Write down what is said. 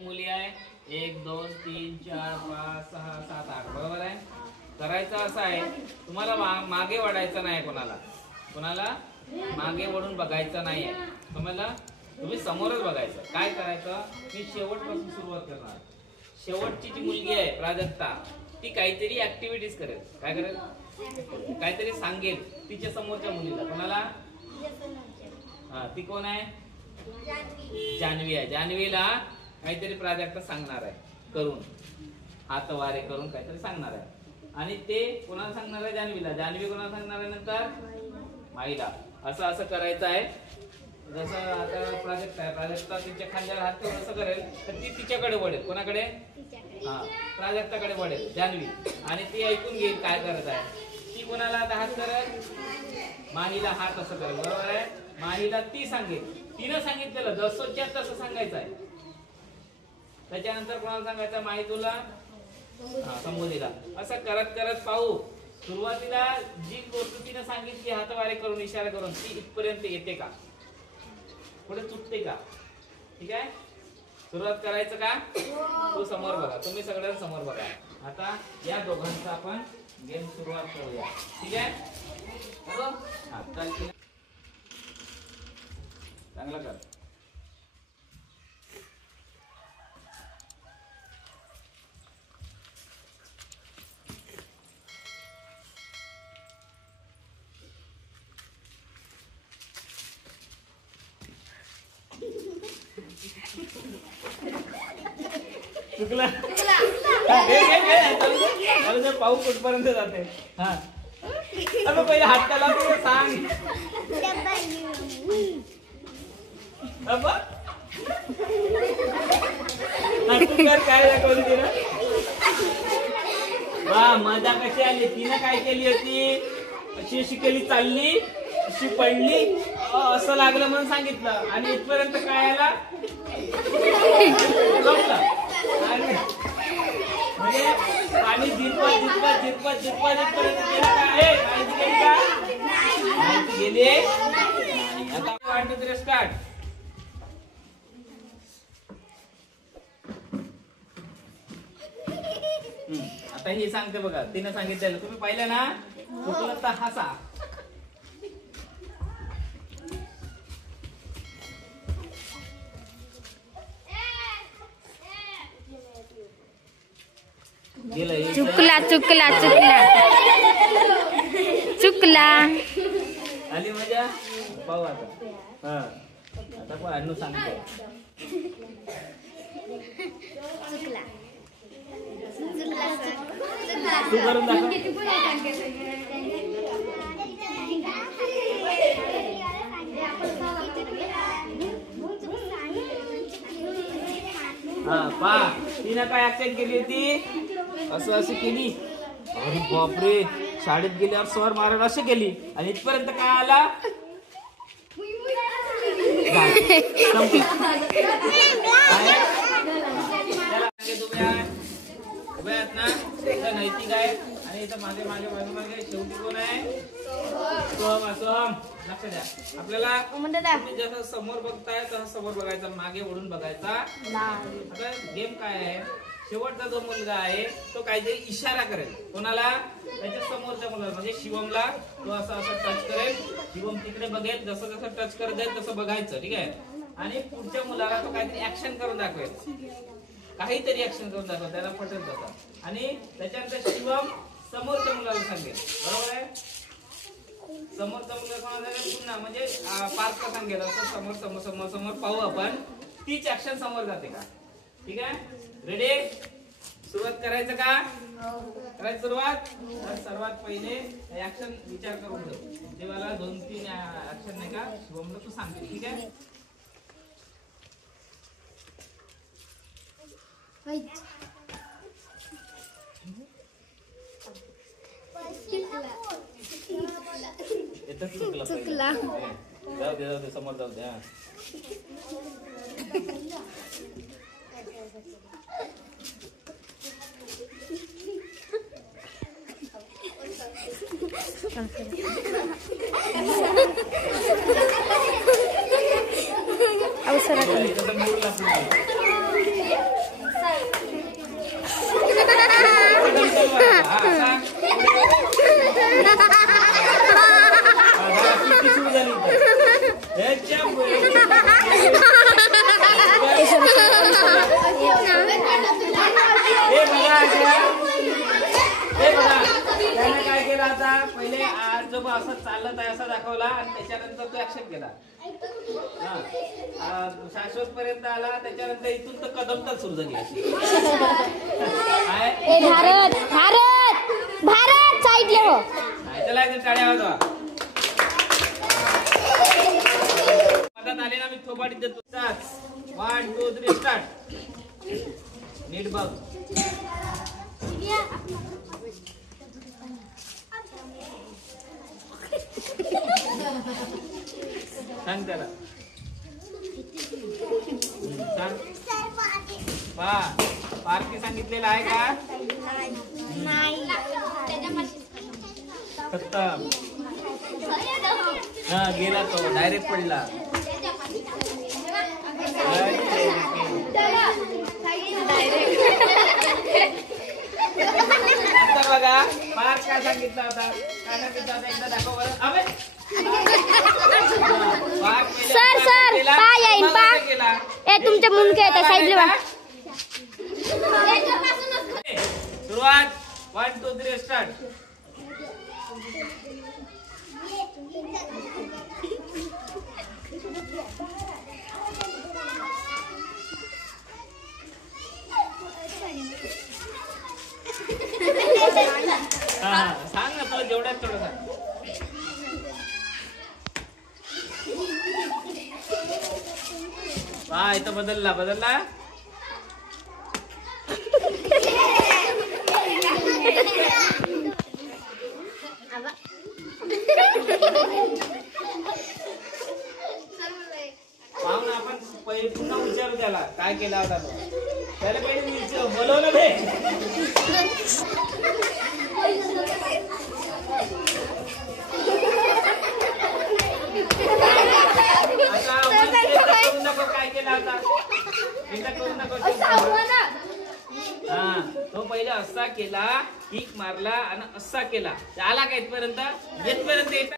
मुली आहे 1 2 3 4 5 6 7 8 बरोबर आहे. करायचं असं आहे तुम्हाला मागे वळायचं नाही, कोणाला मागे वळून बघायचं नाही आहे. तुम्हाला तुम्ही समोरच बघायचं. काय करायचं मी शेवटपासून सुरुवात करणार. शेवटची जी मुलगी आहे प्राजक्ता ती काहीतरी ऍक्टिव्हिटीज करेल. काय करेल? काहीतरी सांगेल तिच्या समोरच्या मुलीला. कोणाला? ती कोण आहे? जान्हवी आहे. जान्हवीला काहीतरी प्राजक्ता सांगणार आहे करून, हात वारे करून काहीतरी सांगणार आहे. आणि ते कोणाला सांगणार आहे? जान्हवीला. जान्हवी कोणाला सांगणार आहे नंतर? माईला. असं करायचं आहे. जसं आता प्राजक्ता आहे, प्राजक्ता तिच्या खांद्यावर हात ठेवून असं करेल तर ती तिच्याकडे वळेल. कोणाकडे? प्राजक्ताकडे वळेल जान्हवी. आणि ती ऐकून घेईल काय करत आहे. ती कोणाला आता हात करेल? माहीला हात असं करेल. बरोबर आहे. माहीला ती सांगेल. तिनं सांगितलेलं जसंच्या तसं सांगायचं आहे. त्याच्यानंतर कोणाला सांगायचं? माही तुला, संबोधीला. असं करत करत पाहू. सुरुवातीला जी गोष्ट तिने सांगितली हातवारे करून इशारा करून ती इथपर्यंत येते का, पुढे चुकते का? ठीक आहे. सुरुवात करायचं का? तो समोर बघा, तुम्ही सगळ्यांना समोर बघा. आता या दोघांचा आपण गेम सुरुवात करूया. ठीक आहे. चांगलं कर. चुकला. पाहू कुठपर्यंत जाते. हा पहिले हात त्याला सांग. काय दाखवली तिनं? वा, मजा कशी आली. तिनं काय केली होती? अशी शिकली, चालली, अशी पडली, असं लागलं म्हणून सांगितलं. आणि इथपर्यंत काय आला? म्हणजे पाणी जिरपत काय गेली. आता वाटत स्टार्ट. आता ही सांगते बघा. तिने सांगितलेलं तुम्ही पाहिलं ना. चुकलं तर हसा. चुकला चुकला चुकला चुकला. आली मजा. पाहू आता. आता पण अण्णू सांगतो. तू करून दाखव. पा तिनं काय ऍक्शन केली होती? असं केली. अरे बापरे, शाळेत गेल्यावर सर मारायला अशी केली. आणि इथपर्यंत काय आला? नैतिक आहे. आणि इथं मागे मागे मागे मागे शेवटी कोण आहे? सोहम. लक्ष द्या. आपल्याला जसं समोर बघताय तसं समोर बघायचं, मागे वळून बघायचा. आता गेम काय आहे? शेवटचा जो मुलगा आहे तो काहीतरी इशारा करेल. कोणाला? त्याच्या समोरच्या मुलाला, म्हणजे शिवमला. तो असं टच करेल. शिवम तिकडे बघेल. जसं जसं टच करत जाईल तसं बघायचं. ठीक आहे. आणि पुढच्या मुलाला तो काहीतरी ऍक्शन करून दाखवेल. काहीतरी ऍक्शन करून दाखवेल, त्याला पटेल तसं. आणि त्याच्यानंतर शिवम समोरच्या मुलाला सांगेल. बरोबर आहे. समोरचा मुलगा कोणाला पुन्हा म्हणजे पार्क सांगेल. असं समोर समोर समोर समोर पाहू आपण. तीच ऍक्शन समोर जाते का? ठीक आहे. रेडी? सुरुवात करायचं का? करायची सुरुवात. सर्वात पहिले ऍक्शन विचार करून ठेव. ते मला 2-3 ऍक्शन नाही का शिवमला तू सांगते. ठीक आहे. चुकला. जाऊ दे समोर जाऊ दे. अवसर ठेवला आणि त्याच्यानंतर तो ऍक्शन केला. शाश्वत पर्यंत आला त्याच्यानंतर इथून तर कदम तर सुरू झाली अशी. ए भारत भारत भारत साईडले हो. चला इथे टाळ्या वाजवा. मदत आले ना मी थोपाडीत देतो. 1 2 3 स्टार्ट. नीट बघ. सांग त्याला. सांग. पार्टी सांगितलेलं आहे का? खतम. हा गेला तो डायरेक्ट पडला. आता बघा पार्क काय सांगितला होता. काय सांगितलं होता एकदा दाखव बरं. अबे सर सर पा येईन पा. ए तुमच्या मुंडके येतात साईडले वा. सुरुवात. 1 2 3 स्टार्ट. सांग ना तुला जेवढ्यात तेवढं सांग. हा इथं बदलला बदलला. पाहू ना आपण पहिले पुन्हा विचारू त्याला काय केला होता तो. त्याला काही बोलवलं बे. करू नको काय केला होता. करू नको. हा तो पहिले असा केला किक मारला आणि असा केला आला का इथपर्यंत. येतपर्यंत येत